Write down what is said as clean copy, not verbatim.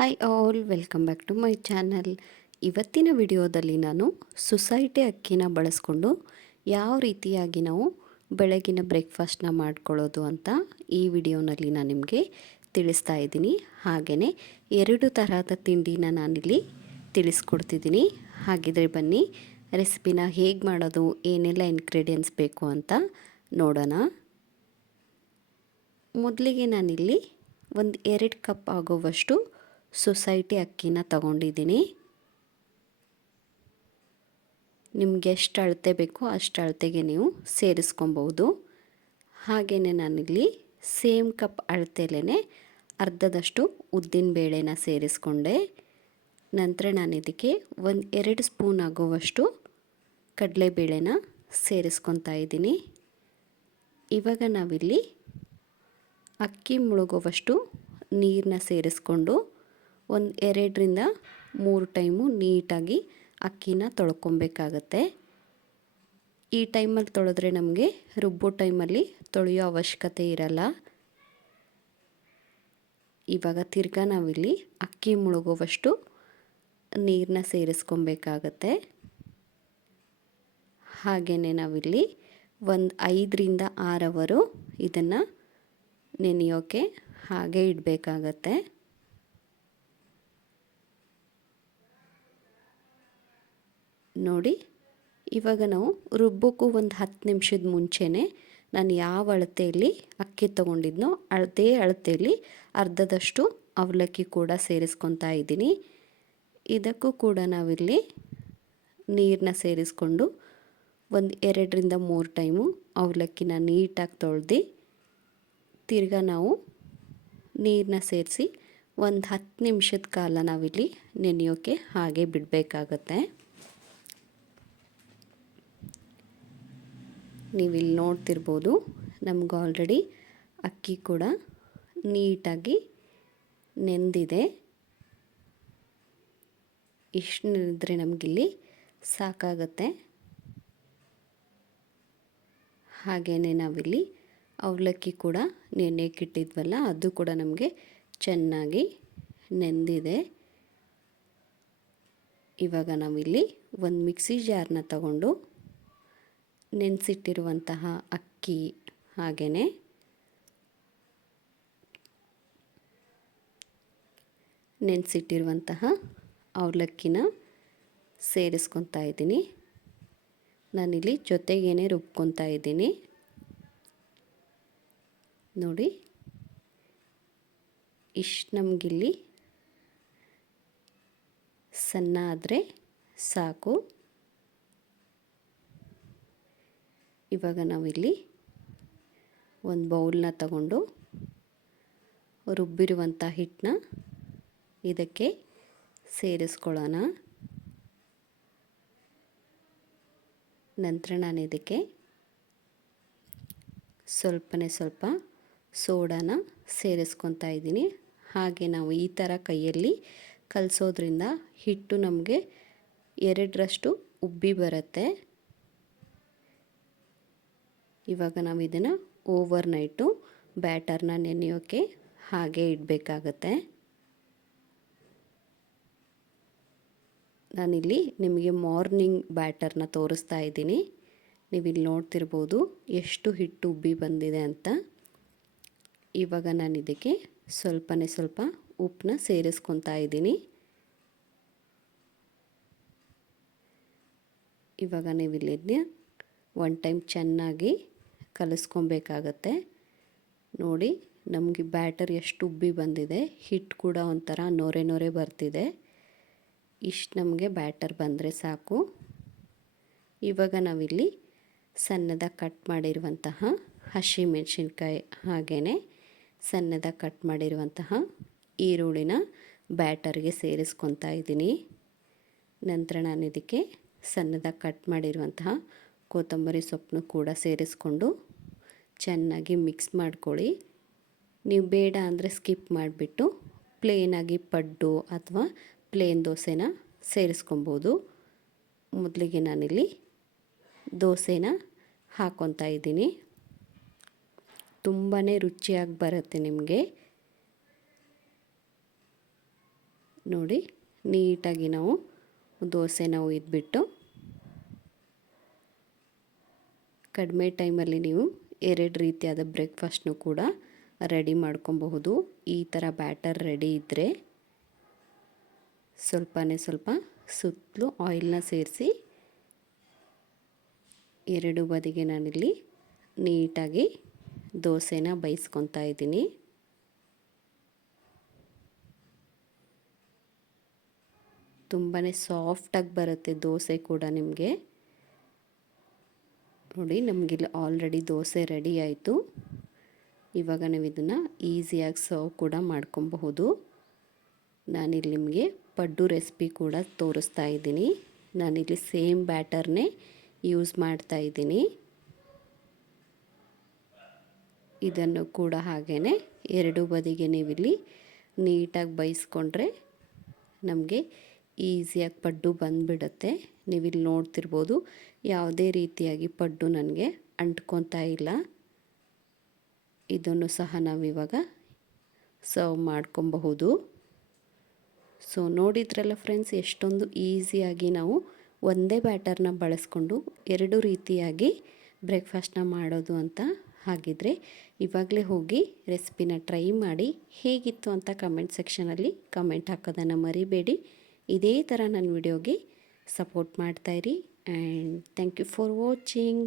Hi all, welcome back to my channel. ಇವತ್ತಿನ ವಿಡಿಯೋದಲ್ಲಿ ನಾನು ಸೊಸೈಟಿ ಅಕ್ಕಿನ ಬಳಸ್ಕೊಂಡು ಯಾವ ರೀತಿಯಾಗಿ ನಾವು ಬೆಳಗಿನ ಬ್ರೇಕ್ಫಾಸ್ಟ್ನ ಮಾಡ್ಕೊಳ್ಳೋದು ಅಂತ ಈ ವಿಡಿಯೋನಲ್ಲಿ ನಾನು ನಿಮಗೆ ತಿಳಿಸ್ತಾ ಇದ್ದೀನಿ. ಹಾಗೆಯೇ 2 ತರಹದ ತಿಂಡಿನ ನಾನಿಲ್ಲಿ ತಿಳಿಸ್ಕೊಡ್ತಿದ್ದೀನಿ. ಹಾಗಿದ್ರೆ ಬನ್ನಿ ರೆಸಿಪಿನ ಹೇಗೆ ಮಾಡೋದು, ಏನೆಲ್ಲ ಇಂಗ್ರೀಡಿಯೆಂಟ್ಸ್ ಬೇಕು ಅಂತ ನೋಡೋಣ. ಮೊದಲಿಗೆ ನಾನಿಲ್ಲಿ 2 ಕಪ್ ಆಗುವಷ್ಟು ಸೊಸೈಟಿ ಅಕ್ಕಿನ ತಗೊಂಡಿದ್ದೀನಿ. ನಿಮಗೆ ಎಷ್ಟು ಅಳತೆ ಬೇಕೋ ಅಷ್ಟು ಅಳತೆಗೆ ನೀವು ಸೇರಿಸ್ಕೊಬೋದು. ಹಾಗೆಯೇ ನಾನಿಲ್ಲಿ ಸೇಮ್ ಕಪ್ ಅಳತೆಲೇ ಅರ್ಧದಷ್ಟು ಉದ್ದಿನ ಬೇಳೆನ ಸೇರಿಸ್ಕೊಂಡೆ. ನಂತರ ನಾನು ಇದಕ್ಕೆ 2 ಸ್ಪೂನ್ ಆಗುವಷ್ಟು ಕಡಲೆಬೇಳೆನ ಸೇರಿಸ್ಕೊತಾ ಇದ್ದೀನಿ. ಇವಾಗ ನಾವಿಲ್ಲಿ ಅಕ್ಕಿ ಮುಳುಗುವಷ್ಟು ನೀರನ್ನ ಸೇರಿಸ್ಕೊಂಡು 2ರಿಂದ 3 ಟೈಮು ನೀಟಾಗಿ ಅಕ್ಕಿನ ತೊಳ್ಕೊಬೇಕಾಗತ್ತೆ. ಈ ಟೈಮಲ್ಲಿ ತೊಳೆದ್ರೆ ನಮಗೆ ರುಬ್ಬೋ ಟೈಮಲ್ಲಿ ತೊಳೆಯೋ ಅವಶ್ಯಕತೆ ಇರಲ್ಲ. ಇವಾಗ ತಿರ್ಗಾ ನಾವಿಲ್ಲಿ ಅಕ್ಕಿ ಮುಳುಗುವಷ್ಟು ನೀರನ್ನ ಸೇರಿಸ್ಕೊಬೇಕಾಗತ್ತೆ. ಹಾಗೆಯೇ ನಾವಿಲ್ಲಿ 5ರಿಂದ 6 ಅವರು ಇದನ್ನು ನೆನೆಯೋಕ್ಕೆ ಹಾಗೆ ಇಡಬೇಕಾಗತ್ತೆ. ನೋಡಿ, ಇವಾಗ ನಾವು ರುಬ್ಬೋಕ್ಕೂ 10 ನಿಮಿಷದ ಮುಂಚೆನೇ ನಾನು ಯಾವ ಅಳತೆಯಲ್ಲಿ ಅಕ್ಕಿ ತೊಗೊಂಡಿದ್ನೋ ಅದೇ ಅಳತೆಯಲ್ಲಿ ಅರ್ಧದಷ್ಟು ಅವಲಕ್ಕಿ ಕೂಡ ಸೇರಿಸ್ಕೊತಾ ಇದ್ದೀನಿ. ಇದಕ್ಕೂ ಕೂಡ ನಾವಿಲ್ಲಿ ನೀರನ್ನ ಸೇರಿಸ್ಕೊಂಡು 2ರಿಂದ 3 ಟೈಮು ಅವಲಕ್ಕಿನ ನೀಟಾಗಿ ತೊಳೆದು ತಿರ್ಗಾ ನಾವು ನೀರನ್ನ ಸೇರಿಸಿ 10 ನಿಮಿಷದ ಕಾಲ ನಾವಿಲ್ಲಿ ನೆನೆಯೋಕ್ಕೆ ಹಾಗೆ ಬಿಡಬೇಕಾಗತ್ತೆ. ನೀವಿಲ್ಲಿ ನೋಡ್ತಿರ್ಬೋದು, ನಮ್ಗೆ ಆಲ್ರೆಡಿ ಅಕ್ಕಿ ಕೂಡ ನೀಟಾಗಿ ನೆಂದಿದೆ. ಇಷ್ಟು ನೆನೆದ್ರೆ ನಮಗಿಲ್ಲಿ ಸಾಕಾಗತ್ತೆ. ಹಾಗೆಯೇ ನಾವಿಲ್ಲಿ ಅವಲಕ್ಕಿ ಕೂಡ ನೆನೆಯಕ್ಕಿಟ್ಟಿದ್ವಲ್ಲ, ಅದು ಕೂಡ ನಮಗೆ ಚೆನ್ನಾಗಿ ನೆಂದಿದೆ. ಇವಾಗ ನಾವಿಲ್ಲಿ ಒಂದು ಮಿಕ್ಸಿ ಜಾರ್ನ ತಗೊಂಡು ನೆನೆಸಿಟ್ಟಿರುವಂತಹ ಅಕ್ಕಿ ಹಾಗೆಯೇ ನೆನೆಸಿಟ್ಟಿರುವಂತಹ ಅವಲಕ್ಕಿನ ಸೇರಿಸ್ಕೊತಾ ಇದ್ದೀನಿ. ನಾನಿಲ್ಲಿ ಜೊತೆಗೇನೆ ರುಬ್ಕೊತಾ ಇದ್ದೀನಿ. ನೋಡಿ, ಇಷ್ಟು ನಮಗಿಲ್ಲಿ ಸಣ್ಣ ಆದರೆ ಸಾಕು. ಇವಾಗ ನಾವಿಲ್ಲಿ ಒಂದು ಬೌಲ್ನ ತಗೊಂಡು ರುಬ್ಬಿರುವಂಥ ಹಿಟ್ಟನ್ನ ಇದಕ್ಕೆ ಸೇರಿಸ್ಕೊಳ್ಳೋಣ. ನಂತರ ನಾನು ಇದಕ್ಕೆ ಸ್ವಲ್ಪ ಸೋಡಾನ ಸೇರಿಸ್ಕೊತಾ ಇದ್ದೀನಿ. ಹಾಗೆ ನಾವು ಈ ಥರ ಕೈಯಲ್ಲಿ ಕಲಸೋದ್ರಿಂದ ಹಿಟ್ಟು ನಮಗೆ 2ರಷ್ಟು ಉಬ್ಬಿ ಬರುತ್ತೆ. ಇವಾಗ ನಾವು ಇದನ್ನು ಓವರ್ನೈಟು ಬ್ಯಾಟರ್ನ ನೆನೆಯೋಕ್ಕೆ ಹಾಗೆ ಇಡಬೇಕಾಗತ್ತೆ. ನಾನಿಲ್ಲಿ ನಿಮಗೆ ಮಾರ್ನಿಂಗ್ ಬ್ಯಾಟರ್ನ ತೋರಿಸ್ತಾ ಇದ್ದೀನಿ. ನೀವಿಲ್ಲಿ ನೋಡ್ತಿರ್ಬೋದು ಎಷ್ಟು ಹಿಟ್ಟು ಉಬ್ಬಿ ಬಂದಿದೆ ಅಂತ. ಇವಾಗ ನಾನು ಇದಕ್ಕೆ ಸ್ವಲ್ಪ ಉಪ್ಪನ್ನ ಸೇರಿಸ್ಕೊತಾ ಇದ್ದೀನಿ. ಇವಾಗ ನೀವಿಲ್ಲಿ 1 ಟೈಮ್ ಚೆನ್ನಾಗಿ ಕಲಿಸ್ಕೊಬೇಕಾಗತ್ತೆ. ನೋಡಿ, ನಮಗೆ ಬ್ಯಾಟರ್ ಎಷ್ಟು ಉಬ್ಬಿ ಬಂದಿದೆ, ಹಿಟ್ಟು ಕೂಡ ಒಂಥರ ನೊರೆ ಬರ್ತಿದೆ. ಇಷ್ಟು ನಮಗೆ ಬ್ಯಾಟರ್ ಬಂದರೆ ಸಾಕು. ಇವಾಗ ನಾವಿಲ್ಲಿ ಸಣ್ಣದಾಗಿ ಕಟ್ ಮಾಡಿರುವಂತಹ ಹಸಿಮೆಣಸಿನ್ಕಾಯಿ ಹಾಗೆಯೇ ಸಣ್ಣದಾಗಿ ಕಟ್ ಮಾಡಿರುವಂತಹ ಈರುಳ್ಳಿನ ಬ್ಯಾಟರ್ಗೆ ಸೇರಿಸ್ಕೊತಾ ಇದ್ದೀನಿ. ನಂತರ ನಾನು ಇದಕ್ಕೆ ಸಣ್ಣದಾಗಿ ಕಟ್ ಮಾಡಿರುವಂತಹ ಕೊತ್ತಂಬರಿ ಸೊಪ್ಪನ್ನು ಕೂಡ ಸೇರಿಸ್ಕೊಂಡು ಚೆನ್ನಾಗಿ ಮಿಕ್ಸ್ ಮಾಡ್ಕೊಳ್ಳಿ. ನೀವು ಬೇಡ ಅಂದರೆ ಸ್ಕಿಪ್ ಮಾಡಿಬಿಟ್ಟು ಪ್ಲೇನಾಗಿ ಪಡ್ಡು ಅಥವಾ ಪ್ಲೇನ್ ದೋಸೆನ ಸೇರಿಸ್ಕೊಬೋದು. ಮೊದಲಿಗೆ ನಾನಿಲ್ಲಿ ದೋಸೆನ ಹಾಕ್ಕೊತಾ ಇದ್ದೀನಿ. ತುಂಬಾ ರುಚಿಯಾಗಿ ಬರುತ್ತೆ ನಿಮಗೆ. ನೋಡಿ ನೀಟಾಗಿ ನಾವು ದೋಸೆನ ಹುಯ್ದುಬಿಟ್ಟು ಕಡಿಮೆ ಟೈಮಲ್ಲಿ ನೀವು 2 ರೀತಿಯಾದ ಬ್ರೇಕ್ಫಾಸ್ಟ್ನು ಕೂಡ ರೆಡಿ ಮಾಡ್ಕೊಬಹುದು. ಈ ಥರ ಬ್ಯಾಟರ್ ರೆಡಿ ಇದ್ದರೆ ಸ್ವಲ್ಪ ಸುತ್ತಲೂ ಆಯಿಲ್ನ ಸೇರಿಸಿ 2 ಬದಿಗೆ ನಾನಿಲ್ಲಿ ನೀಟಾಗಿ ದೋಸೆನ ಬೇಯಿಸ್ಕೊತಾ ಇದ್ದೀನಿ. ತುಂಬಾ ಸಾಫ್ಟಾಗಿ ಬರುತ್ತೆ ದೋಸೆ ಕೂಡ ನಿಮಗೆ. ನೋಡಿ ನಮಗಿಲ್ಲಿ ಆಲ್ರೆಡಿ ದೋಸೆ ರೆಡಿ ಆಯಿತು. ಇವಾಗ ನಾವು ಇದನ್ನು ಈಸಿಯಾಗಿ ಸರ್ವ್ ಕೂಡ ಮಾಡ್ಕೊಬಹುದು. ನಾನಿಲ್ಲಿ ನಿಮಗೆ ಪಡ್ಡು ರೆಸಿಪಿ ಕೂಡ ತೋರಿಸ್ತಾ ಇದ್ದೀನಿ. ನಾನಿಲ್ಲಿ ಸೇಮ್ ಬ್ಯಾಟರ್ನೇ ಯೂಸ್ ಮಾಡ್ತಾ ಇದ್ದೀನಿ. ಇದನ್ನು ಕೂಡ ಹಾಗೇ 2 ಬದಿಗೆ ನೀವಿಲ್ಲಿ ನೀಟಾಗಿ ಬೇಯಿಸ್ಕೊಂಡ್ರೆ ನಮಗೆ ಈಸಿಯಾಗಿ ಪಡ್ಡು ಬಂದುಬಿಡುತ್ತೆ. ನೀವಿಲ್ಲಿ ನೋಡ್ತಿರ್ಬೋದು ಯಾವುದೇ ರೀತಿಯಾಗಿ ಪಡ್ಡು ನನಗೆ ಅಂಟ್ಕೊತಾ ಇಲ್ಲ. ಇದನ್ನು ಸಹ ನಾವಿವಾಗ ಸರ್ವ್ ಮಾಡ್ಕೊಬಹುದು. ಸೊ ನೋಡಿದ್ರಲ್ಲ ಫ್ರೆಂಡ್ಸ್, ಎಷ್ಟೊಂದು ಈಸಿಯಾಗಿ ನಾವು ಒಂದೇ ಬ್ಯಾಟರ್ನ ಬಳಸ್ಕೊಂಡು 2 ರೀತಿಯಾಗಿ ಬ್ರೇಕ್ಫಾಸ್ಟ್ನ ಮಾಡೋದು ಅಂತ. ಹಾಗಿದ್ರೆ ಇವಾಗಲೇ ಹೋಗಿ ರೆಸಿಪಿನ ಟ್ರೈ ಮಾಡಿ ಹೇಗಿತ್ತು ಅಂತ ಕಮೆಂಟ್ ಸೆಕ್ಷನಲ್ಲಿ ಕಮೆಂಟ್ ಹಾಕೋದನ್ನು ಮರಿಬೇಡಿ. ಇದೇ ಥರ ನನ್ನ ವಿಡಿಯೋಗೆ ಸಪೋರ್ಟ್ ಮಾಡ್ತಾಯಿರಿ. And thank you for watching.